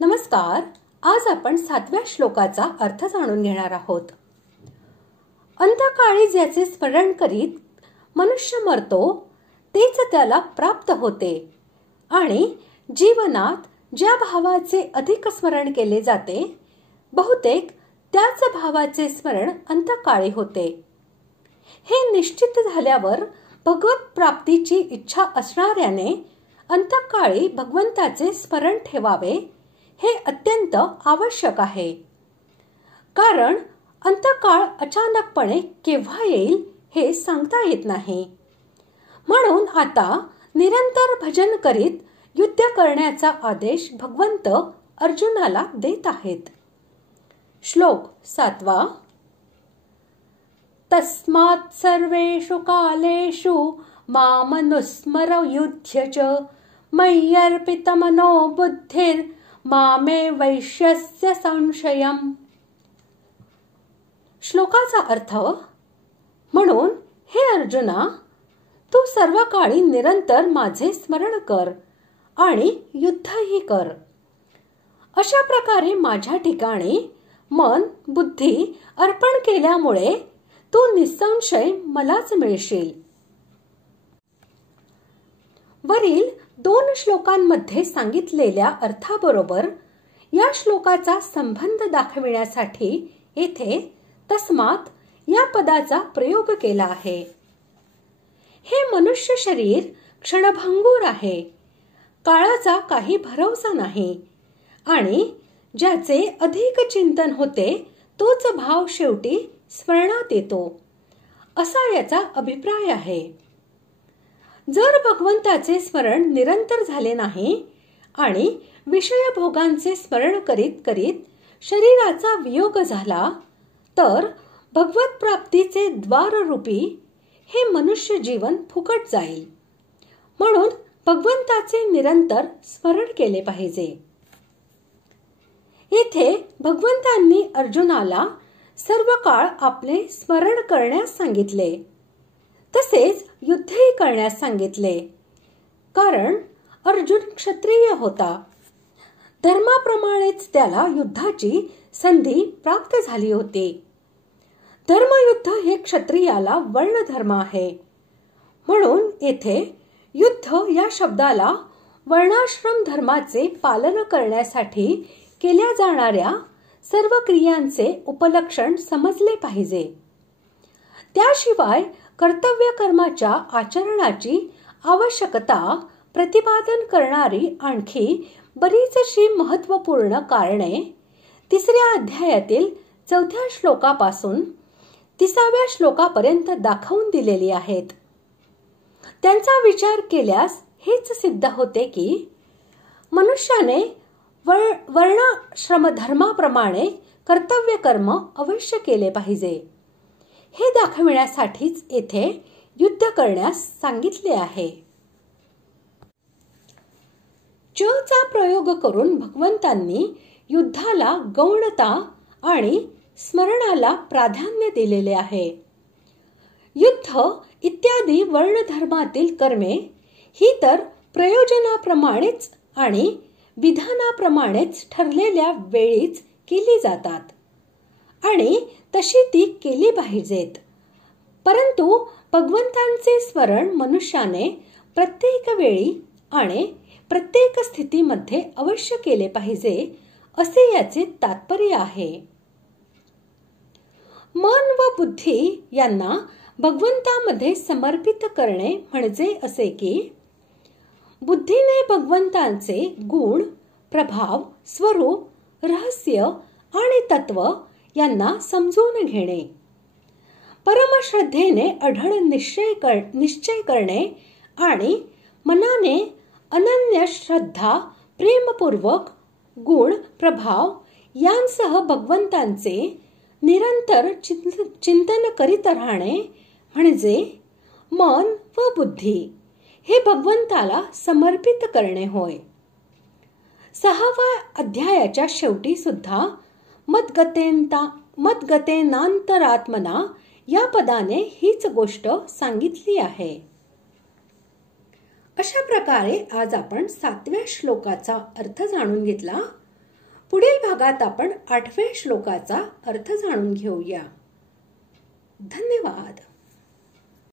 नमस्कार. आज आपण 7व्या श्लोकाचा अर्थ जाणून घेणार आहोत. अंतकाळी ज्याचे स्मरण करीत मनुष्य मरतो तेच त्याला प्राप्त होते आणि जीवनात ज्या भावाचे अधिक स्मरण केले जाते बहुतेक त्याच भावाचे स्मरण अंतकाळी होते. हे निश्चित झाल्यावर भगवत प्राप्तीची इच्छा असणाऱ्याने अंतकाळी भगवंताचे स्मरण ठेवावे हे अत्यंत आवश्यक आहे. कारण अंतकाळ अचानकपणे केव्हा येईल हे सांगता येत नाही. म्हणून आता निरंतर भजन करीत युद्ध करण्याचा आदेश भगवंत अर्जुनाला देत आहेत. श्लोक 7. तस्मात् सर्वेषु कालेषु मामनुस्मर युध्य च मय्यर्पितमनो बुद्धिर् मामे वैश्यस्य संशयम. श्लोकाचा अर्थ, म्हणून हे अर्जुना, तू सर्व काळी निरंतर माझे स्मरण कर आणि युद्धही कर. अशा प्रकारे माझ्या ठिकाणी मन बुद्धी अर्पण केल्यामुळे तू निसंशय मलाच मिळशील. वरील 2 श्लोकांमध्ये सांगितलेल्या अर्थाबरोबर या श्लोकाचा संबंध दाखविण्यासाठी येथे तस्मात् या पदाचा प्रयोग केला आहे. हे मनुष्य शरीर क्षणभंगूर आहे, काळाचा काही भरवसा नाही आणि ज्याचे अधिक चिंतन होते तोच भाव शेवटी स्मरणात येतो, असा याचा अभिप्राय आहे. जर भगवंताचे स्मरण निरंतर झाले नाही आणि विषय भोगांचे स्मरण करीत करीत शरीराचा वियोग झाला तर भगवत प्राप्तीचे द्वाररूपी हे मनुष्य जीवन फुकट जाईल. म्हणून भगवंताचे निरंतर स्मरण केले पाहिजे. येथे भगवंतांनी अर्जुनाला सर्व काळ आपले स्मरण करण्यास सांगितले, तसेच युद्धही करण्यास सांगितले. कारण अर्जुन क्षत्रिय होता. धर्माप्रमाणेच त्याला युद्धाची संधी प्राप्त झाली होती. धर्मयुद्ध हे क्षत्रियाला वर्ण धर्म आहे. म्हणून येथे युद्ध या शब्दाला वर्णाश्रम धर्माचे पालन करण्यासाठी केल्या जाणाऱ्या सर्व क्रियांचे उपलक्षण समजले पाहिजे. त्याशिवाय कर्तव्य कर्माच्या आचरणाची आवश्यकता प्रतिपादन करणारी आणखी बरीचशी महत्त्वपूर्ण कारणे 3ऱ्या अध्यायातील 4थ्या श्लोकापासून 30व्या श्लोकापर्यंत दाखवून दिलेली आहेत. त्यांचा विचार केल्यास हेच सिद्ध होते की मनुष्याने वर्णाश्रम धर्माप्रमाणे कर्तव्य कर्म अवश्य केले पाहिजे हे दाखविण्यासाठीच येथे युद्ध करण्यास सांगितले आहे. च चा प्रयोग करून भगवंतांनी युद्धाला गौणता आणि स्मरणाला प्राधान्य दिलेले आहे. युद्ध इत्यादी वर्णधर्मातील कर्मे ही तर प्रयोजनाप्रमाणेच आणि विधानाप्रमाणेच ठरलेल्या वेळीच केली जातात आणि तशी ती केली पाहिजेत. परंतु भगवंतांचे स्मरण मनुष्याने प्रत्येक वेळी आणि प्रत्येक स्थितीमध्ये अवश्य केले पाहिजे असे याचे तात्पर्य आहे. मन व बुद्धी यांना भगवंतामध्ये समर्पित करणे म्हणजे असे की बुद्धीने भगवंतांचे गुण, प्रभाव, स्वरूप, रहस्य आणि तत्व यांना समजून घेणे, परमश्रद्धेने अढळ निश्चय करणे आणि मनाने अनन्य श्रद्धा प्रेमपूर्वक गुण प्रभाव यांसह भगवंतांचे निरंतर चिंतन करीत राहणे म्हणजे मन व बुद्धी हे भगवंताला समर्पित करणे होय. 6व्या अध्यायाच्या शेवटी सुद्धा मद्गतेनांतरात्मना या पदाने हीच गोष्ट सांगितली आहे. अशा प्रकारे आज आपण 7व्या श्लोकाचा अर्थ जाणून घेतला. पुढील भागात आपण 8व्या श्लोकाचा अर्थ जाणून घेऊया. धन्यवाद.